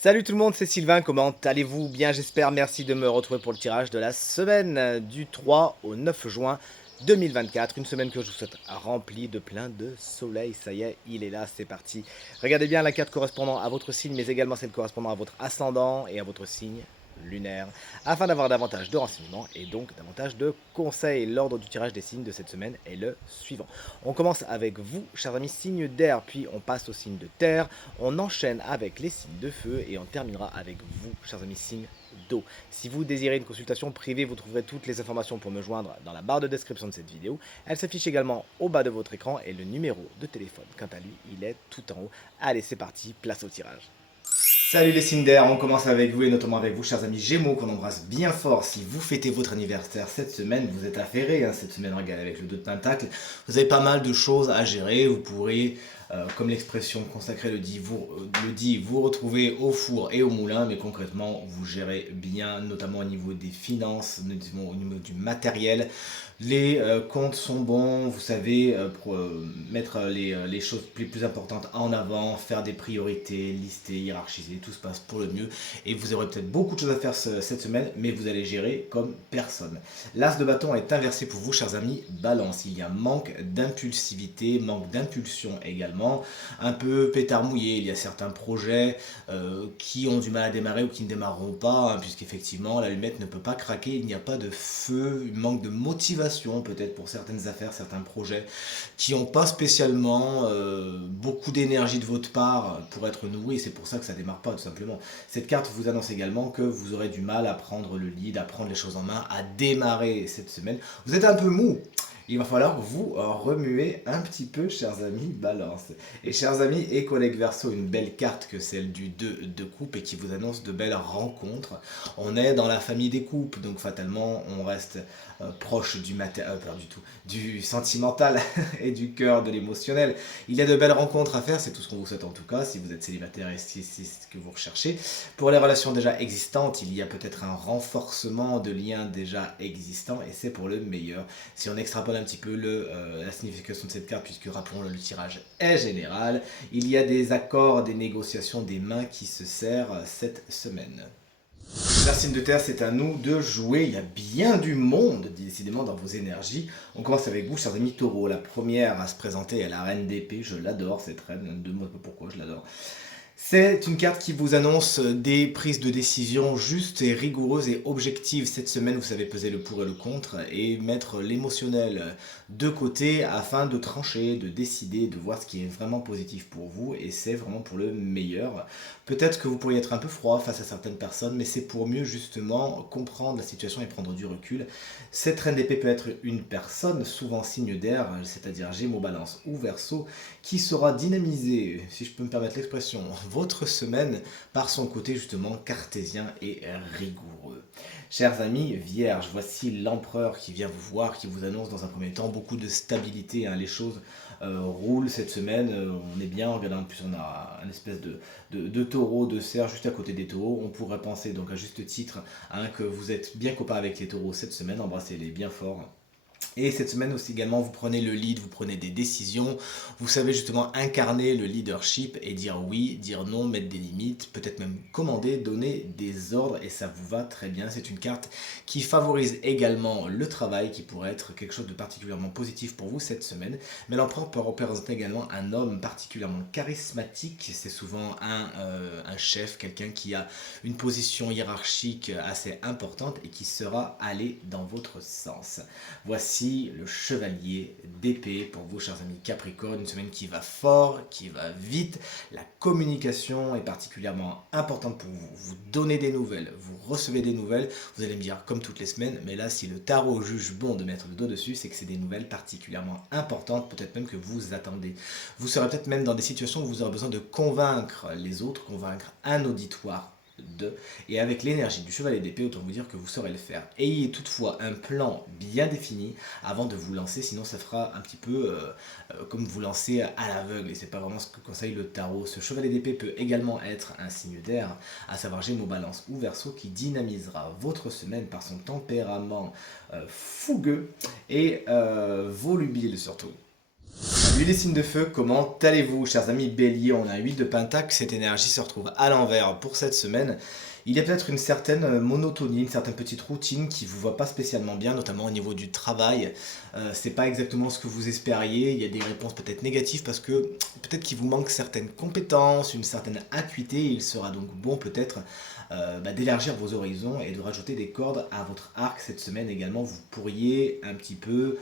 Salut tout le monde, c'est Sylvain, comment allez-vous? Bien j'espère, merci de me retrouver pour le tirage de la semaine du 3 au 9 juin 2024. Une semaine que je vous souhaite remplie de plein de soleil, ça y est, il est là, c'est parti. Regardez bien la carte correspondant à votre signe, mais également celle correspondant à votre ascendant et à votre signe lunaire, afin d'avoir davantage de renseignements et donc davantage de conseils. L'ordre du tirage des signes de cette semaine est le suivant. On commence avec vous, chers amis, signe d'air, puis on passe au signe de terre, on enchaîne avec les signes de feu et on terminera avec vous, chers amis, signes d'eau. Si vous désirez une consultation privée, vous trouverez toutes les informations pour me joindre dans la barre de description de cette vidéo. Elle s'affiche également au bas de votre écran et le numéro de téléphone, quant à lui, il est tout en haut. Allez, c'est parti, place au tirage. Salut les signes d'air, on commence avec vous et notamment avec vous, chers amis Gémeaux, qu'on embrasse bien fort. Si vous fêtez votre anniversaire cette semaine, vous êtes affairés, cette semaine, regardez, avec le 2 de Pentacle. Vous avez pas mal de choses à gérer, vous pourrez, comme l'expression consacrée le dit, vous retrouver au four et au moulin, mais concrètement, vous gérez bien, notamment au niveau des finances, notamment au niveau du matériel. Les comptes sont bons, vous savez mettre les choses les plus importantes en avant, faire des priorités, lister, hiérarchiser, tout se passe pour le mieux. Et vous aurez peut-être beaucoup de choses à faire cette semaine, mais vous allez gérer comme personne. L'as de bâton est inversé pour vous, chers amis, balance. Il y a manque d'impulsivité, manque d'impulsion également, un peu pétard mouillé. Il y a certains projets qui ont du mal à démarrer ou qui ne démarreront pas, puisqu'effectivement l'allumette ne peut pas craquer, il n'y a pas de feu, il manque de motivation peut-être pour certaines affaires, certains projets qui n'ont pas spécialement beaucoup d'énergie de votre part pour être noués, et c'est pour ça que ça démarre pas tout simplement. Cette carte vous annonce également que vous aurez du mal à prendre le lead, à prendre les choses en main, à démarrer cette semaine. Vous êtes un peu mou. Il va falloir vous remuer un petit peu, chers amis, balance. Et chers amis et collègues Verseau, une belle carte que celle du 2 de coupe et qui vous annonce de belles rencontres. On est dans la famille des coupes, donc fatalement on reste proche du sentimental et du cœur, de l'émotionnel. Il y a de belles rencontres à faire, c'est tout ce qu'on vous souhaite en tout cas, si vous êtes célibataire et si c'est ce que vous recherchez. Pour les relations déjà existantes, il y a peut-être un renforcement de liens déjà existants et c'est pour le meilleur. Si on extrapole un petit peu la signification de cette carte, puisque rappelons-le, le tirage est général, il y a des accords, des négociations, des mains qui se serrent cette semaine. La signe de terre, c'est à nous de jouer. Il y a bien du monde, décidément, dans vos énergies. On commence avec vous, chers amis taureaux. La première à se présenter est la reine d'épée. Je l'adore, cette reine. Deux mots pourquoi je l'adore. C'est une carte qui vous annonce des prises de décision justes et rigoureuses et objectives. Cette semaine, vous savez peser le pour et le contre et mettre l'émotionnel de côté afin de trancher, de décider, de voir ce qui est vraiment positif pour vous et c'est vraiment pour le meilleur. Peut-être que vous pourriez être un peu froid face à certaines personnes, mais c'est pour mieux justement comprendre la situation et prendre du recul. Cette reine d'épée peut être une personne, souvent signe d'air, c'est-à-dire Gémeaux, Balance ou Verseau, qui sera dynamisée, si je peux me permettre l'expression, votre semaine par son côté justement cartésien et rigoureux. Chers amis Vierges, voici l'empereur qui vient vous voir, qui vous annonce dans un premier temps beaucoup de stabilité. Les choses roulent cette semaine, on est bien, regardez en plus on a un espèce de taureau, de cerf juste à côté des taureaux. On pourrait penser donc à juste titre que vous êtes bien copains avec les taureaux cette semaine, embrassez-les bien fort. Et cette semaine aussi également, vous prenez le lead, vous prenez des décisions, vous savez justement incarner le leadership et dire oui, dire non, mettre des limites, peut-être même commander, donner des ordres et ça vous va très bien. C'est une carte qui favorise également le travail, qui pourrait être quelque chose de particulièrement positif pour vous cette semaine. Mais l'empereur peut représenter également un homme particulièrement charismatique, c'est souvent un chef, quelqu'un qui a une position hiérarchique assez importante et qui sera allé dans votre sens. Voici le chevalier d'épée pour vous, chers amis Capricorne, une semaine qui va fort, qui va vite. La communication est particulièrement importante pour vous. Vous donnez des nouvelles, vous recevez des nouvelles. Vous allez me dire comme toutes les semaines, mais là, si le tarot juge bon de mettre le dos dessus, c'est que c'est des nouvelles particulièrement importantes, peut-être même que vous attendez. Vous serez peut-être même dans des situations où vous aurez besoin de convaincre les autres, convaincre un auditoire. Et avec l'énergie du chevalier d'épée, autant vous dire que vous saurez le faire. Ayez toutefois un plan bien défini avant de vous lancer, sinon ça fera un petit peu comme vous lancer à l'aveugle, et c'est pas vraiment ce que conseille le tarot. Ce chevalier d'épée peut également être un signe d'air, à savoir Gémeaux, Balance ou Verseau, qui dynamisera votre semaine par son tempérament fougueux et volubile surtout. Lui les signes de feu, comment allez-vous, chers amis Bélier? On a un 8 de Pentacle, cette énergie se retrouve à l'envers pour cette semaine. Il y a peut-être une certaine monotonie, une certaine petite routine qui vous va pas spécialement bien, notamment au niveau du travail. C'est pas exactement ce que vous espériez. Il y a des réponses peut-être négatives parce que peut-être qu'il vous manque certaines compétences, une certaine acuité. Il sera donc bon peut-être d'élargir vos horizons et de rajouter des cordes à votre arc cette semaine également. Vous pourriez un petit peu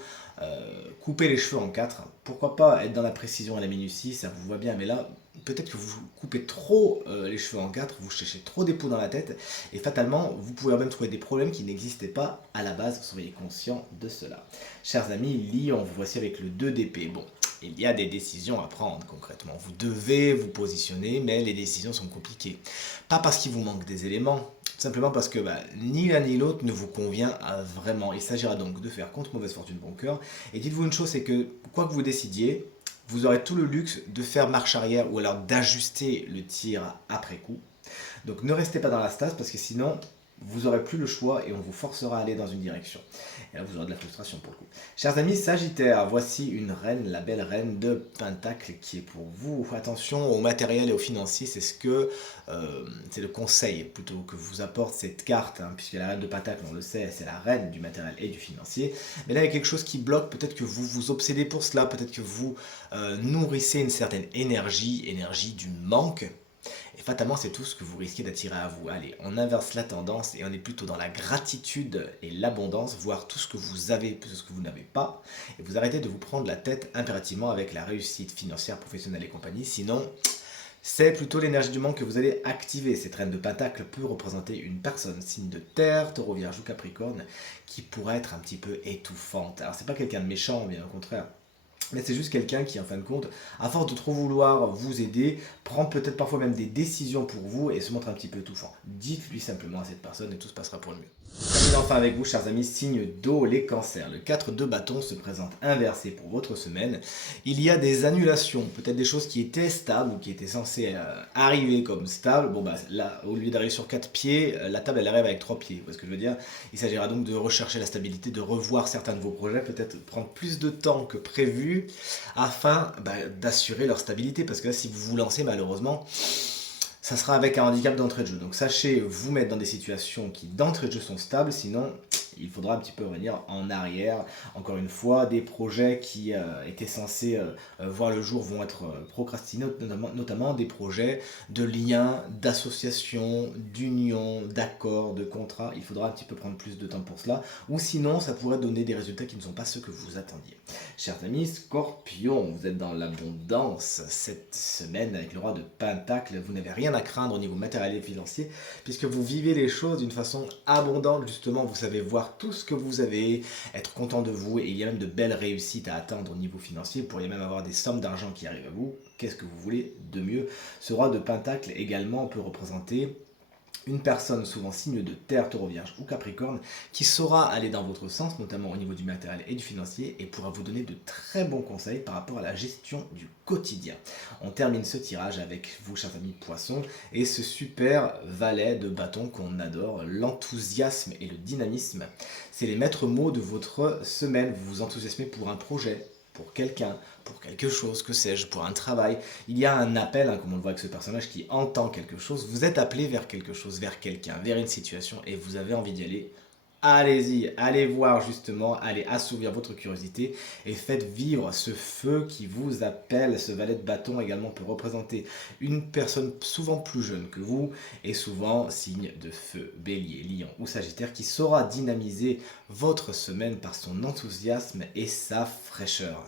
couper les cheveux en quatre. Pourquoi pas être dans la précision et la minutie, ça vous va bien, mais là, peut-être que vous coupez trop les cheveux en quatre, vous cherchez trop des poux dans la tête, et fatalement, vous pouvez même trouver des problèmes qui n'existaient pas à la base, soyez conscient de cela. Chers amis, Lion, vous voici avec le 2 d'épée. Bon, il y a des décisions à prendre concrètement. Vous devez vous positionner, mais les décisions sont compliquées. Pas parce qu'il vous manque des éléments, tout simplement parce que ni l'un ni l'autre ne vous convient vraiment. Il s'agira donc de faire contre mauvaise fortune bon cœur. Et dites-vous une chose, c'est que quoi que vous décidiez, vous aurez tout le luxe de faire marche arrière ou alors d'ajuster le tir après coup. Donc ne restez pas dans la stase parce que sinon vous n'aurez plus le choix et on vous forcera à aller dans une direction. Et là vous aurez de la frustration pour le coup. Chers amis Sagittaire, voici une reine, la belle reine de Pentacle qui est pour vous. Attention au matériel et au financier, c'est c'est le conseil plutôt que vous apporte cette carte, hein, puisque la reine de Pentacle, on le sait, c'est la reine du matériel et du financier. Mais là il y a quelque chose qui bloque, peut-être que vous vous obsédez pour cela, peut-être que vous nourrissez une certaine énergie du manque. Et fatalement, c'est tout ce que vous risquez d'attirer à vous. Allez, on inverse la tendance et on est plutôt dans la gratitude et l'abondance, voir tout ce que vous avez, plus ce que vous n'avez pas. Et vous arrêtez de vous prendre la tête impérativement avec la réussite financière, professionnelle et compagnie. Sinon, c'est plutôt l'énergie du manque que vous allez activer. Cette reine de Pentacle peut représenter une personne, signe de terre, taureau, vierge ou capricorne, qui pourrait être un petit peu étouffante. Alors, c'est pas quelqu'un de méchant, bien au contraire. Mais c'est juste quelqu'un qui, en fin de compte, à force de trop vouloir vous aider, prend peut-être parfois même des décisions pour vous et se montre un petit peu étouffant. Dites-lui simplement à cette personne et tout se passera pour le mieux. Et enfin avec vous, chers amis, signe d'eau, les cancers. Le 4 de bâton se présente inversé pour votre semaine. Il y a des annulations, peut-être des choses qui étaient stables ou qui étaient censées arriver comme stables. Bon, là, au lieu d'arriver sur 4 pieds, la table elle arrive avec 3 pieds. Vous voyez ce que je veux dire? Il s'agira donc de rechercher la stabilité, de revoir certains de vos projets, peut-être prendre plus de temps que prévu afin d'assurer leur stabilité. Parce que là, si vous vous lancez, malheureusement, ça sera avec un handicap d'entrée de jeu. Donc sachez vous mettre dans des situations qui d'entrée de jeu sont stables, sinon il faudra un petit peu revenir en arrière. Encore une fois, des projets qui étaient censés voir le jour vont être procrastinés, notamment des projets de liens, d'associations, d'unions, d'accords, de contrats. Il faudra un petit peu prendre plus de temps pour cela, ou sinon ça pourrait donner des résultats qui ne sont pas ceux que vous attendiez. Chers amis Scorpion, vous êtes dans l'abondance cette semaine avec le roi de Pentacle. Vous n'avez rien à craindre au niveau matériel et financier, puisque vous vivez les choses d'une façon abondante. Justement, vous savez voir tout ce que vous avez, être content de vous, et il y a même de belles réussites à atteindre au niveau financier. Vous pourriez même avoir des sommes d'argent qui arrivent à vous. Qu'est-ce que vous voulez de mieux? Ce roi de Pentacle également peut représenter une personne souvent signe de terre, taureau, vierge ou capricorne qui saura aller dans votre sens, notamment au niveau du matériel et du financier, et pourra vous donner de très bons conseils par rapport à la gestion du quotidien. On termine ce tirage avec vous, chers amis poissons, et ce super valet de bâton qu'on adore, l'enthousiasme et le dynamisme. C'est les maîtres mots de votre semaine. Vous vous enthousiasmez pour un projet, pour quelqu'un, pour quelque chose, que sais-je, pour un travail. Il y a un appel, comme on le voit avec ce personnage, qui entend quelque chose. Vous êtes appelé vers quelque chose, vers quelqu'un, vers une situation, et vous avez envie d'y aller. Allez-y, allez voir justement, allez assouvir votre curiosité et faites vivre ce feu qui vous appelle. Ce valet de bâton également peut représenter une personne souvent plus jeune que vous et souvent signe de feu, bélier, lion ou sagittaire qui saura dynamiser votre semaine par son enthousiasme et sa fraîcheur.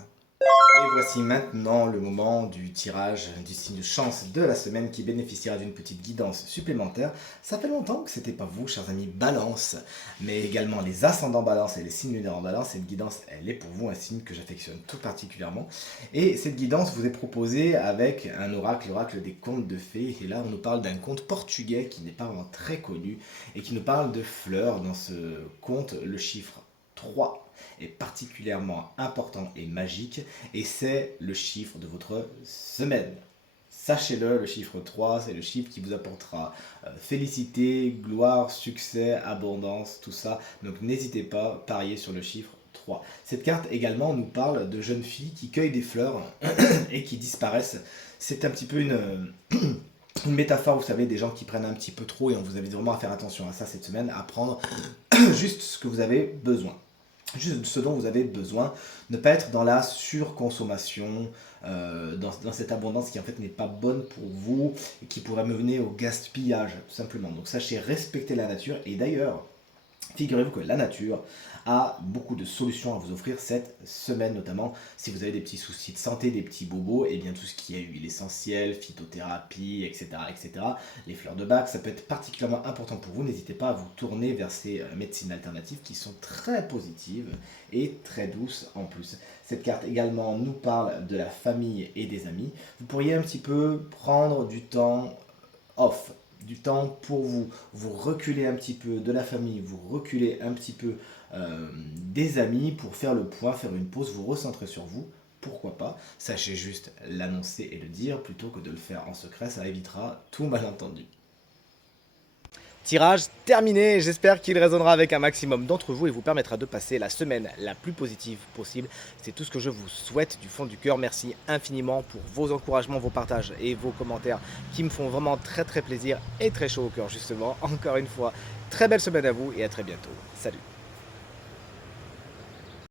Et voici maintenant le moment du tirage du signe de chance de la semaine qui bénéficiera d'une petite guidance supplémentaire. Ça fait longtemps que c'était pas vous, chers amis Balance, mais également les ascendants Balance et les signes lunaires en Balance. Cette guidance, elle est pour vous un signe que j'affectionne tout particulièrement. Et cette guidance vous est proposée avec un oracle, l'oracle des contes de fées. Et là, on nous parle d'un conte portugais qui n'est pas vraiment très connu et qui nous parle de fleurs. Dans ce conte, le chiffre 3 est particulièrement important et magique et c'est le chiffre de votre semaine. Sachez-le, le chiffre 3, c'est le chiffre qui vous apportera félicité, gloire, succès, abondance, tout ça. Donc n'hésitez pas, pariez sur le chiffre 3. 3. Cette carte également nous parle de jeunes filles qui cueillent des fleurs et qui disparaissent. C'est un petit peu une métaphore, vous savez, des gens qui prennent un petit peu trop et on vous invite vraiment à faire attention à ça cette semaine, à prendre juste ce que vous avez besoin. Juste ce dont vous avez besoin, ne pas être dans la surconsommation, dans cette abondance qui en fait n'est pas bonne pour vous et qui pourrait mener au gaspillage tout simplement. Donc sachez respecter la nature et d'ailleurs, figurez-vous que la nature a beaucoup de solutions à vous offrir cette semaine, notamment si vous avez des petits soucis de santé, des petits bobos, et bien tout ce qui est huile essentielle, phytothérapie, etc., etc., les fleurs de bac, ça peut être particulièrement important pour vous. N'hésitez pas à vous tourner vers ces médecines alternatives qui sont très positives et très douces en plus. Cette carte également nous parle de la famille et des amis. Vous pourriez un petit peu prendre du temps off, du temps pour vous, vous reculez un petit peu de la famille, vous reculez un petit peu des amis pour faire le point, faire une pause, vous recentrer sur vous, pourquoi pas, sachez juste l'annoncer et le dire plutôt que de le faire en secret, ça évitera tout malentendu. Tirage terminé, j'espère qu'il résonnera avec un maximum d'entre vous et vous permettra de passer la semaine la plus positive possible. C'est tout ce que je vous souhaite du fond du cœur. Merci infiniment pour vos encouragements, vos partages et vos commentaires qui me font vraiment très plaisir et très chaud au cœur justement. Encore une fois, très belle semaine à vous et à très bientôt. Salut!